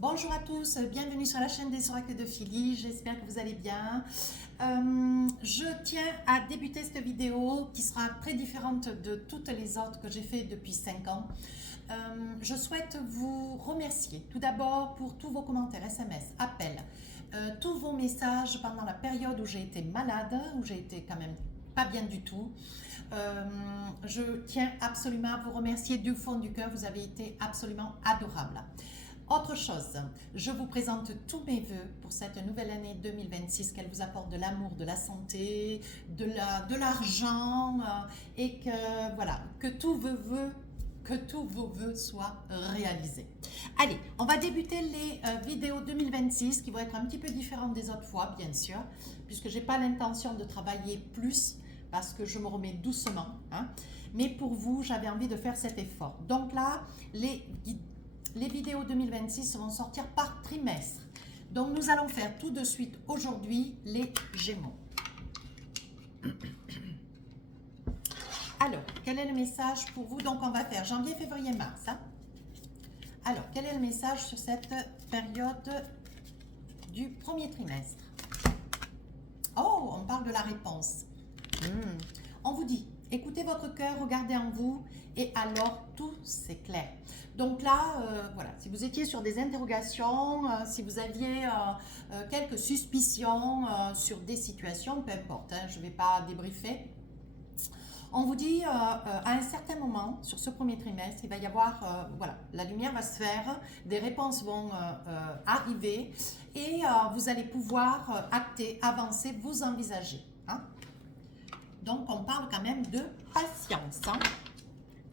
Bonjour à tous, bienvenue sur la chaîne des oracles de Philly, j'espère que vous allez bien. Je tiens à débuter cette vidéo qui sera très différente de toutes les autres que j'ai fait depuis 5 ans. Je souhaite vous remercier tout d'abord pour tous vos commentaires, SMS, appels, tous vos messages pendant la période où j'ai été malade, où j'ai été quand même pas bien du tout. Je tiens absolument à vous remercier du fond du cœur, vous avez été absolument adorables. Autre chose, je vous présente tous mes voeux pour cette nouvelle année 2026, qu'elle vous apporte de l'amour, de la santé, de l'argent et que voilà, que tous vos vœux soient réalisés. Allez, on va débuter les vidéos 2026 qui vont être un petit peu différentes des autres fois, bien sûr, puisque j'ai pas l'intention de travailler plus parce que je me remets doucement, hein. Mais pour vous, j'avais envie de faire cet effort. Donc là, les vidéos 2026 vont sortir par trimestre. Donc nous allons faire tout de suite aujourd'hui les Gémeaux. Alors, quel est le message pour vous? Donc on va faire janvier, février, mars. Hein? Alors, quel est le message sur cette période du premier trimestre? Oh, on parle de la réponse. On vous dit, écoutez votre cœur, regardez en vous et alors tout s'éclaire. Donc là, voilà, si vous étiez sur des interrogations, si vous aviez quelques suspicions sur des situations, peu importe, hein, je ne vais pas débriefer. On vous dit à un certain moment, sur ce premier trimestre, il va y avoir, voilà, la lumière va se faire, des réponses vont arriver et vous allez pouvoir acter, avancer, vous envisager. Hein. Donc, on parle quand même de patience. Hein.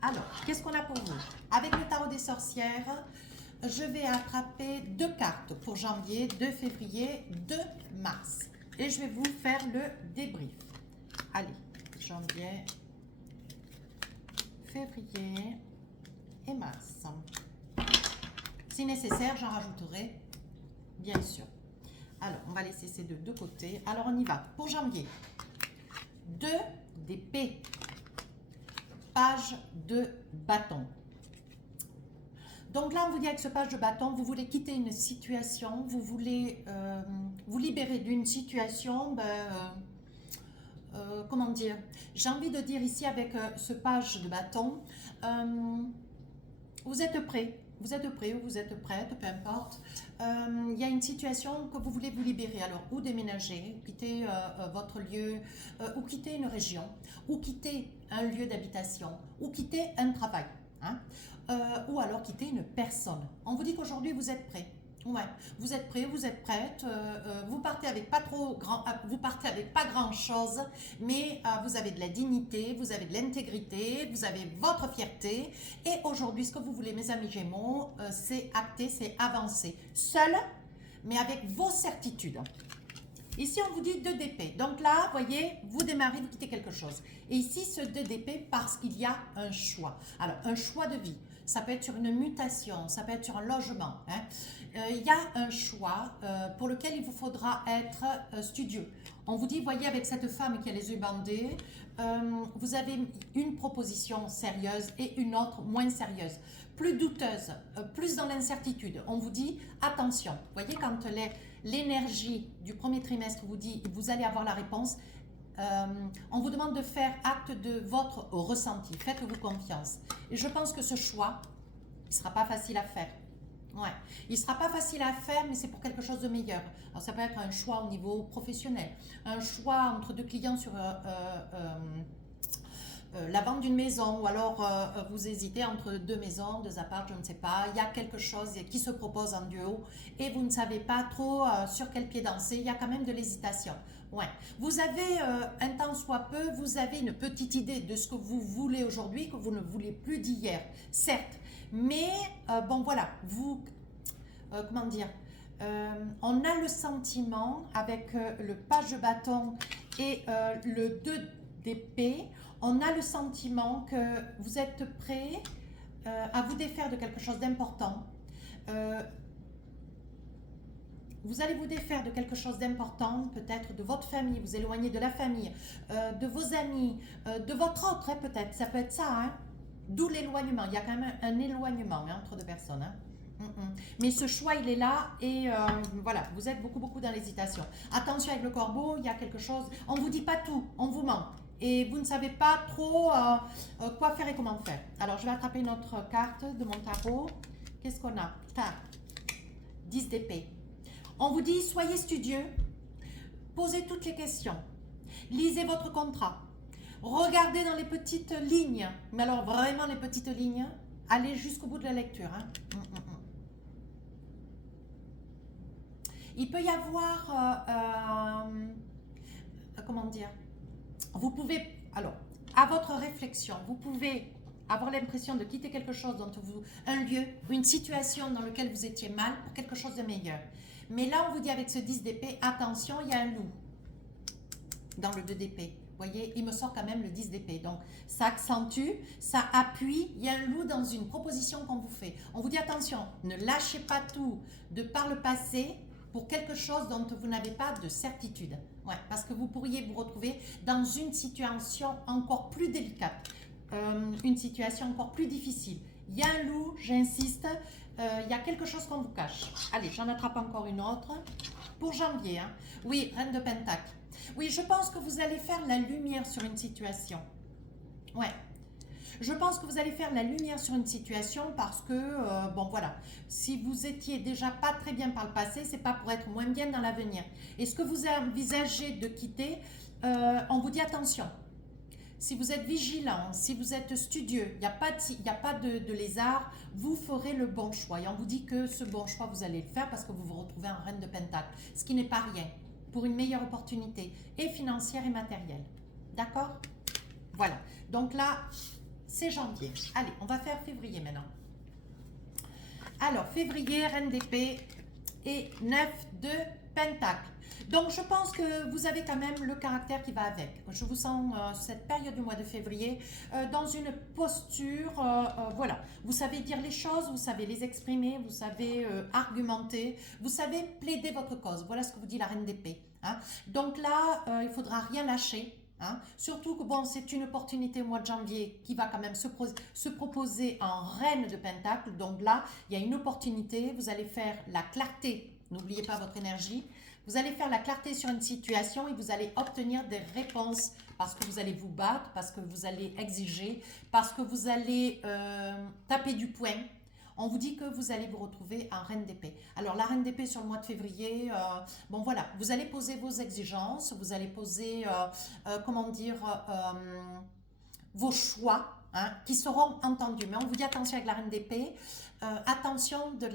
Alors, qu'est-ce qu'on a pour vous? Avec le tarot des sorcières, je vais attraper 2 cartes pour janvier, 2 février, 2 mars. Et je vais vous faire le débrief. Allez, janvier, février et mars. Si nécessaire, j'en rajouterai, bien sûr. Alors, on va laisser ces deux de côté. Alors, on y va. Pour janvier, 2 d'épée. Page de bâton. Donc là, on vous dit avec ce page de bâton, vous voulez quitter une situation, vous voulez vous libérer d'une situation, comment dire, j'ai envie de dire ici avec ce page de bâton, vous êtes prêt. Vous êtes prêt ou vous êtes prête, peu importe. Il y a une situation que vous voulez vous libérer. Alors, ou déménager, quitter votre lieu, ou quitter une région, ou quitter un lieu d'habitation, ou quitter un travail. Hein, ou alors quitter une personne. On vous dit qu'aujourd'hui, vous êtes prêt. Ouais, vous êtes prêt, vous êtes prête, vous partez avec pas trop grand, vous partez avec pas grand chose, mais vous avez de la dignité, vous avez de l'intégrité, vous avez votre fierté. Et aujourd'hui, ce que vous voulez, mes amis Gémeaux, c'est acter, c'est avancer, seul, mais avec vos certitudes. Ici, on vous dit 2 d'épée. Donc là, voyez, vous démarrez, vous quittez quelque chose. Et ici, ce 2 d'épée parce qu'il y a un choix. Alors, un choix de vie. Ça peut être sur une mutation, ça peut être sur un logement. Hein. Il y a un choix pour lequel il vous faudra être studieux. On vous dit, voyez, avec cette femme qui a les yeux bandés, vous avez une proposition sérieuse et une autre moins sérieuse. Plus douteuse, plus dans l'incertitude. On vous dit, attention. Voyez, quand l'énergie du premier trimestre vous dit, vous allez avoir la réponse, on vous demande de faire acte de votre ressenti. Faites-vous confiance. Et je pense que ce choix, il ne sera pas facile à faire. Ouais. Il ne sera pas facile à faire, mais c'est pour quelque chose de meilleur. Alors, ça peut être un choix au niveau professionnel, un choix entre 2 clients sur la vente d'une maison, ou alors vous hésitez entre 2 maisons, 2 apparts, je ne sais pas. Il y a quelque chose qui se propose en duo et vous ne savez pas trop sur quel pied danser. Il y a quand même de l'hésitation. Ouais. Vous avez un temps soit peu, vous avez une petite idée de ce que vous voulez aujourd'hui, que vous ne voulez plus d'hier, certes. Mais bon voilà, vous, comment dire, on a le sentiment avec le page de bâton et le 2 d'épée, on a le sentiment que vous êtes prêt à vous défaire de quelque chose d'important. Vous allez vous défaire de quelque chose d'important, peut-être de votre famille, vous éloigner de la famille, de vos amis, de votre autre, hein, peut-être, ça peut être ça, hein. D'où l'éloignement, il y a quand même un éloignement hein, entre 2 personnes. Hein. Mais ce choix, il est là et voilà, vous êtes beaucoup dans l'hésitation. Attention avec le corbeau, il y a quelque chose, on ne vous dit pas tout, on vous ment. Et vous ne savez pas trop quoi faire et comment faire. Alors, je vais attraper notre carte de mon tarot. Qu'est-ce qu'on a? 10 d'épée. On vous dit, soyez studieux, posez toutes les questions, lisez votre contrat, regardez dans les petites lignes, mais alors vraiment les petites lignes, allez jusqu'au bout de la lecture. Hein. Il peut y avoir, comment dire, vous pouvez, alors, à votre réflexion, vous pouvez avoir l'impression de quitter quelque chose, un lieu, une situation dans laquelle vous étiez mal pour quelque chose de meilleur. Mais là, on vous dit avec ce 10 d'épée, attention, il y a un loup dans le 2 d'épée. Vous voyez, il me sort quand même le 10 d'épée. Donc, ça accentue, ça appuie. Il y a un loup dans une proposition qu'on vous fait. On vous dit attention, ne lâchez pas tout de par le passé pour quelque chose dont vous n'avez pas de certitude. Ouais, parce que vous pourriez vous retrouver dans une situation encore plus délicate, une situation encore plus difficile. Il y a un loup, j'insiste, il y a quelque chose qu'on vous cache. Allez, j'en attrape encore une autre. Pour janvier, hein. Oui, Reine de Pentacle. Oui, je pense que vous allez faire la lumière sur une situation. Ouais. Je pense que vous allez faire la lumière sur une situation parce que, bon voilà, si vous étiez déjà pas très bien par le passé, c'est pas pour être moins bien dans l'avenir. Et ce que vous envisagez de quitter, on vous dit attention. Si vous êtes vigilant, si vous êtes studieux, il n'y a pas de lézard, vous ferez le bon choix. Et on vous dit que ce bon choix, vous allez le faire parce que vous vous retrouvez en Reine de Pentacle, ce qui n'est pas rien, pour une meilleure opportunité, et financière et matérielle. D'accord? Voilà. Donc là, c'est janvier. Allez, on va faire février maintenant. Alors, février, Reine d'épée et 9 de Pentacle. Donc, je pense que vous avez quand même le caractère qui va avec. Je vous sens cette période du mois de février dans une posture, voilà. Vous savez dire les choses, vous savez les exprimer, vous savez argumenter, vous savez plaider votre cause. Voilà ce que vous dit la Reine d'épée. Hein. Donc là, il ne faudra rien lâcher. Hein. Surtout que bon, c'est une opportunité au mois de janvier qui va quand même se proposer en Reine de Pentacle. Donc là, il y a une opportunité. Vous allez faire la clarté. N'oubliez pas votre énergie. Vous allez faire la clarté sur une situation et vous allez obtenir des réponses parce que vous allez vous battre, parce que vous allez exiger, parce que vous allez taper du poing. On vous dit que vous allez vous retrouver en Reine d'épée. Alors, la Reine d'épée sur le mois de février, bon voilà, vous allez poser vos exigences, vous allez poser, comment dire, vos choix hein, qui seront entendus. Mais on vous dit attention avec la Reine d'épée, attention de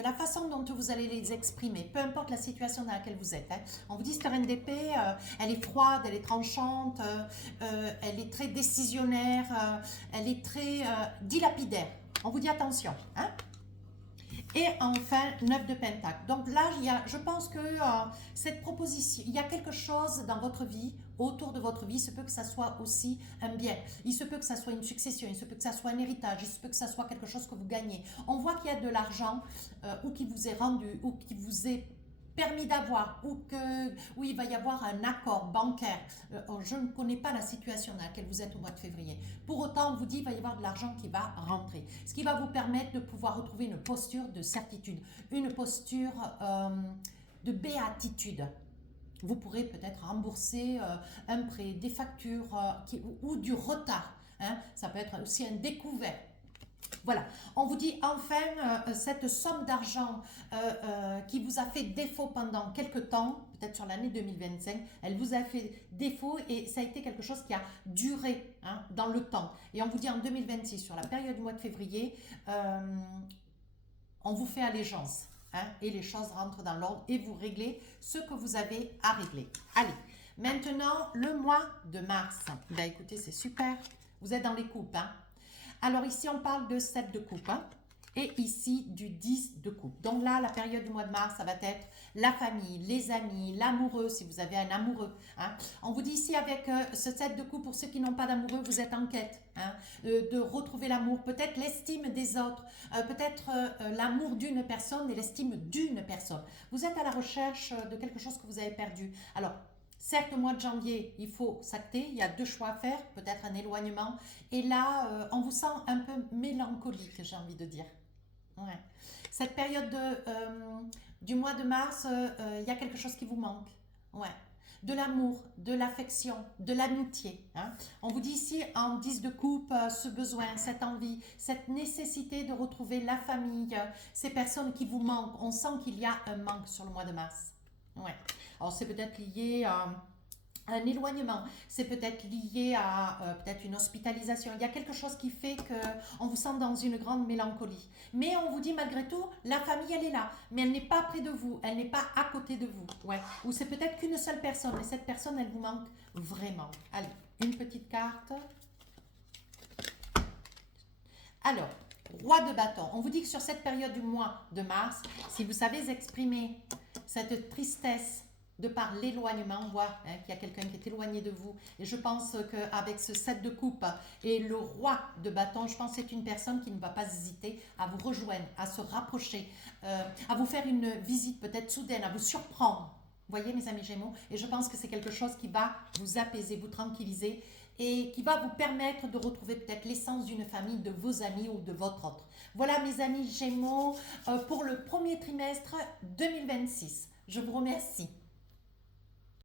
la façon dont vous allez les exprimer, peu importe la situation dans laquelle vous êtes. Hein. On vous dit cette Reine d'épée, elle est froide, elle est tranchante, elle est très décisionnaire, elle est très dilapidaire. On vous dit attention. Hein? Et enfin, 9 de Pentacle. Donc là, je pense que cette proposition, il y a quelque chose dans votre vie, autour de votre vie, il se peut que ça soit aussi un bien, il se peut que ça soit une succession, il se peut que ça soit un héritage, il se peut que ça soit quelque chose que vous gagnez. On voit qu'il y a de l'argent ou qui vous est rendu, ou qui vous est permis d'avoir, où il va y avoir un accord bancaire. Je ne connais pas la situation dans laquelle vous êtes au mois de février. Pour autant, on vous dit qu'il va y avoir de l'argent qui va rentrer. Ce qui va vous permettre de pouvoir retrouver une posture de certitude, une posture de béatitude. Vous pourrez peut-être rembourser un prêt, des factures ou du retard. Hein. Ça peut être aussi un découvert. Voilà, on vous dit enfin cette somme d'argent qui vous a fait défaut pendant quelques temps, peut-être sur l'année 2025, elle vous a fait défaut et ça a été quelque chose qui a duré hein, dans le temps. Et on vous dit en 2026, sur la période du mois de février, on vous fait allégeance hein, et les choses rentrent dans l'ordre et vous réglez ce que vous avez à régler. Allez, maintenant le mois de mars. Ben écoutez, c'est super, vous êtes dans les coupes, hein. Alors ici, on parle de 7 de coupe hein, et ici du 10 de coupe. Donc là, la période du mois de mars, ça va être la famille, les amis, l'amoureux, si vous avez un amoureux. Hein. On vous dit ici avec ce 7 de coupe, pour ceux qui n'ont pas d'amoureux, vous êtes en quête hein, de retrouver l'amour, peut-être l'estime des autres, peut-être l'amour d'une personne et l'estime d'une personne. Vous êtes à la recherche de quelque chose que vous avez perdu. Alors, certes, le mois de janvier, il faut s'acter, il y a 2 choix à faire, peut-être un éloignement. Et là, on vous sent un peu mélancolique, j'ai envie de dire. Ouais. Cette période du mois de mars, il y a quelque chose qui vous manque. Ouais. De l'amour, de l'affection, de l'amitié, hein. On vous dit ici en 10 de coupe ce besoin, cette envie, cette nécessité de retrouver la famille, ces personnes qui vous manquent. On sent qu'il y a un manque sur le mois de mars. Ouais. Alors c'est peut-être lié à un éloignement, c'est peut-être lié à peut-être une hospitalisation. Il y a quelque chose qui fait que on vous sent dans une grande mélancolie. Mais on vous dit malgré tout, la famille elle est là, mais elle n'est pas près de vous, elle n'est pas à côté de vous. Ouais. Ou c'est peut-être qu'une seule personne, mais cette personne elle vous manque vraiment. Allez, une petite carte. Alors, roi de bâton. On vous dit que sur cette période du mois de mars, si vous savez exprimer cette tristesse de par l'éloignement, voire qu'il y a quelqu'un qui est éloigné de vous. Et je pense qu'avec ce 7 de coupe et le roi de bâton, je pense que c'est une personne qui ne va pas hésiter à vous rejoindre, à se rapprocher, à vous faire une visite peut-être soudaine, à vous surprendre. Vous voyez mes amis Gémeaux? Et je pense que c'est quelque chose qui va vous apaiser, vous tranquilliser et qui va vous permettre de retrouver peut-être l'essence d'une famille, de vos amis ou de votre autre. Voilà mes amis Gémeaux pour le premier trimestre 2026. Je vous remercie.